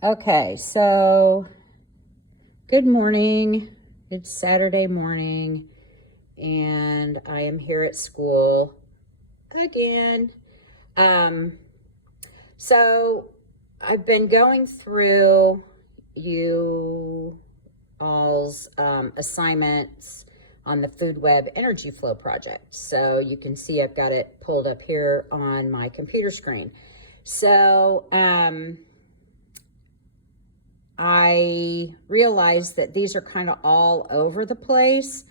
Okay, so good morning. It's Saturday morning, and I am here at school again. Um, so I've been going through you all's assignments on the Food Web Energy Flow project. So you can see I've got it pulled up here on my computer screen. So, I realized that these are kind of all over the place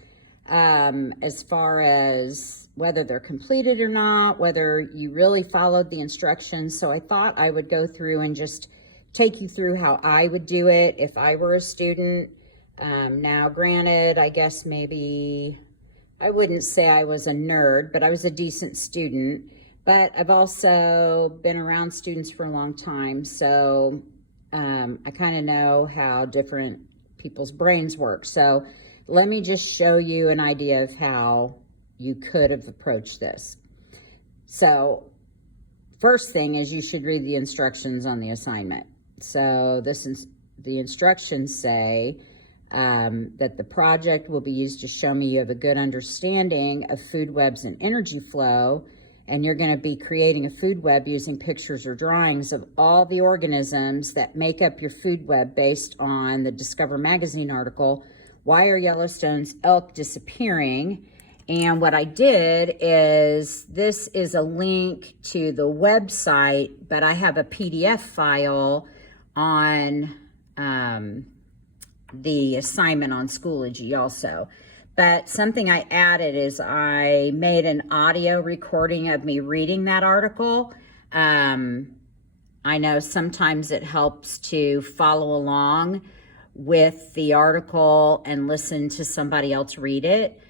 as far as whether they're completed or not, whether you really followed the instructions. So I thought I would go through and just take you through how I would do it if I were a student. Now, granted, I guess maybe I wouldn't say I was a nerd, but I was a decent student. But I've also been around students for a long time, so I kind of know how different people's brains work. So let me just show you an idea of how you could have approached this. So first thing is you should read the instructions on the assignment. So the instructions say that the project will be used to show me you have a good understanding of food webs and energy flow, and you're going to be creating a food web using pictures or drawings of all the organisms that make up your food web based on the Discover magazine article, Why Are Yellowstone's Elk Disappearing? And what I did is, this is a link to the website, but I have a PDF file on the assignment on Schoology also. But something I added is I made an audio recording of me reading that article. I know sometimes it helps to follow along with the article and listen to somebody else read it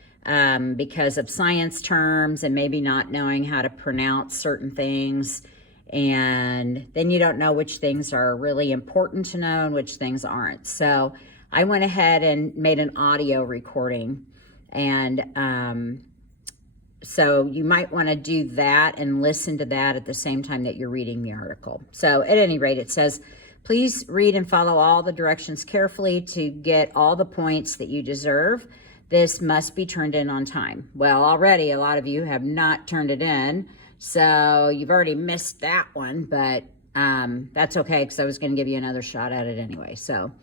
because of science terms and maybe not knowing how to pronounce certain things. And then you don't know which things are really important to know and which things aren't. So I went ahead and made an audio recording. And so you might want to do that and listen to that at the same time that you're reading the article. So at any rate, it says, please read and follow all the directions carefully to get all the points that you deserve. This must be turned in on time. Well, already a lot of you have not turned it in, so you've already missed that one, but that's okay because I was going to give you another shot at it anyway. So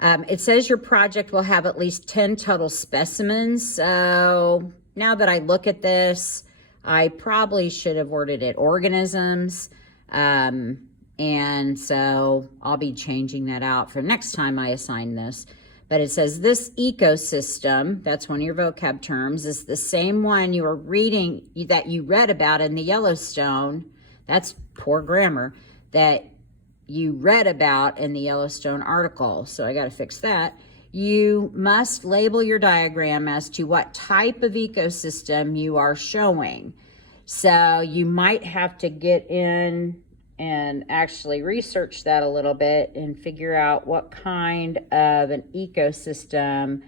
it says your project will have at least 10 total specimens. So now that I look at this, I probably should have worded it organisms. And so I'll be changing that out for next time I assign this. But it says this ecosystem, that's one of your vocab terms, is the same one you were reading, that you read about in the Yellowstone. That's poor grammar. That you read about in the Yellowstone article. So I got to fix that. You must label your diagram as to what type of ecosystem you are showing. So you might have to get in and actually research that a little bit and figure out what kind of an ecosystem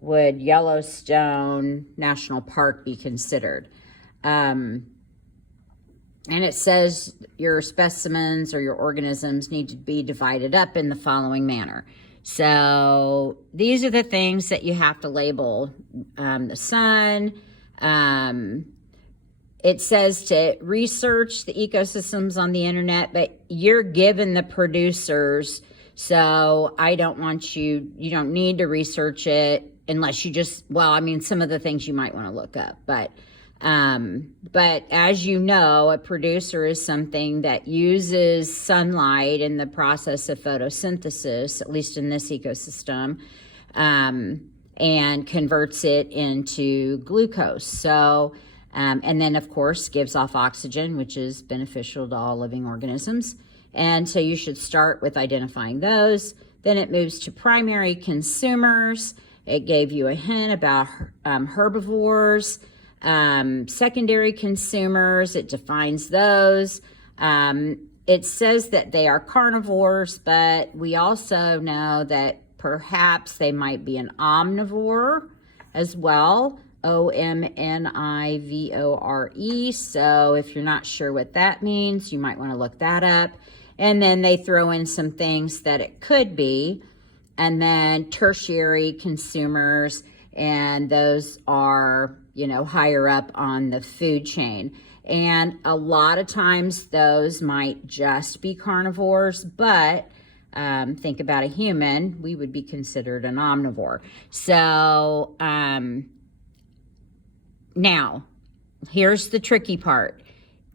would Yellowstone National Park be considered. And it says your specimens or your organisms need to be divided up in the following manner. So these are the things that you have to label. The sun. It says to research the ecosystems on the internet, but you're given the producers. So I don't want you don't need to research it unless you just, some of the things you might want to look up, but as you know, a producer is something that uses sunlight in the process of photosynthesis, at least in this ecosystem, and converts it into glucose. So, and then of course gives off oxygen, which is beneficial to all living organisms. And so you should start with identifying those. Then it moves to primary consumers. It gave you a hint about herbivores. Secondary consumers, it defines those. It says that they are carnivores, but we also know that perhaps they might be an omnivore as well, omnivore. So if you're not sure what that means, you might want to look that up. And then they throw in some things that it could be. And then tertiary consumers, and those are, higher up on the food chain. And a lot of times those might just be carnivores, but think about a human, we would be considered an omnivore. So now, here's the tricky part.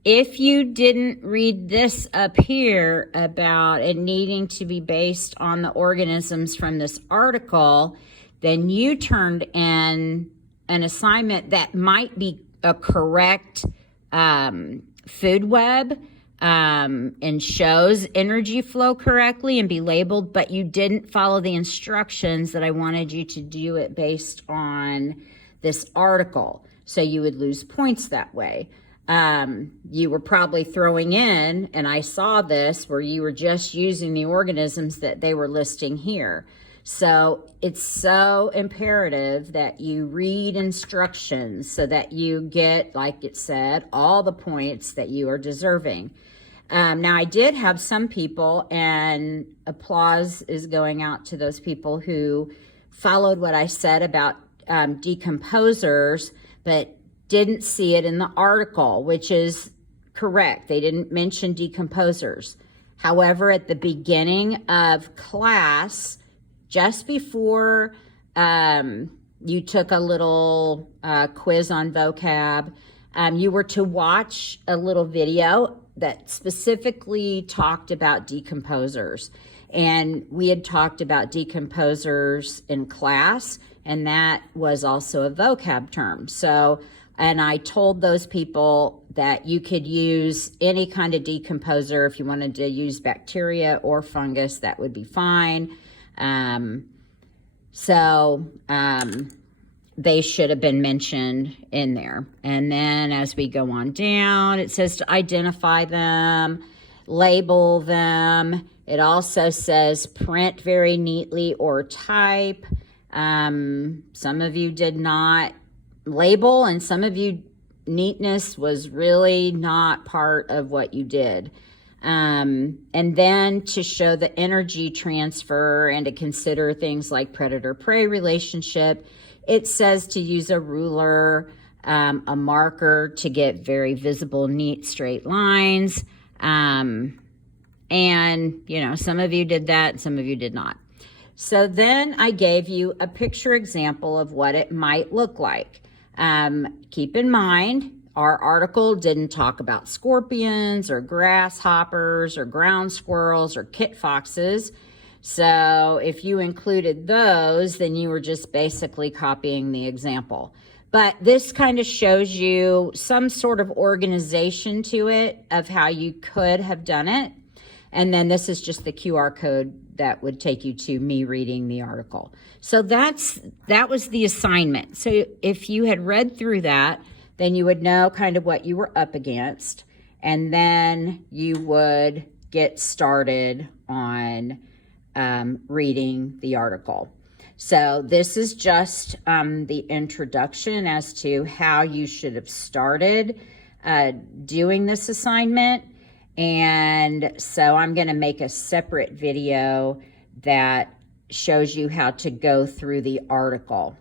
If you didn't read this up here about it needing to be based on the organisms from this article, then you turned in an assignment that might be a correct food web and shows energy flow correctly and be labeled, but you didn't follow the instructions that I wanted you to do it based on this article. So you would lose points that way. You were probably throwing in, and I saw this, where you were just using the organisms that they were listing here. So it's so imperative that you read instructions so that you get, like it said, all the points that you are deserving. Now, I did have some people, and applause is going out to those people who followed what I said about decomposers, but didn't see it in the article, which is correct. They didn't mention decomposers. However, at the beginning of class, just before you took a little quiz on vocab, you were to watch a little video that specifically talked about decomposers. And we had talked about decomposers in class, and that was also a vocab term. So, and I told those people that you could use any kind of decomposer. If you wanted to use bacteria or fungus, that would be fine. They should have been mentioned in there. And then as we go on down, it says to identify them, label them. It also says print very neatly or type. Some of you did not label, and some of you, neatness was really not part of what you did. And then to show the energy transfer and to consider things like predator-prey relationship, it says to use a ruler, a marker to get very visible, neat, straight lines. And, some of you did that, some of you did not. So then I gave you a picture example of what it might look like. Keep in mind, our article didn't talk about scorpions or grasshoppers or ground squirrels or kit foxes. So if you included those, then you were just basically copying the example. But this kind of shows you some sort of organization to it of how you could have done it. And then this is just the QR code that would take you to me reading the article. So that was the assignment. So if you had read through that, then you would know kind of what you were up against, and then you would get started on reading the article. So this is just the introduction as to how you should have started doing this assignment. And so I'm going to make a separate video that shows you how to go through the article.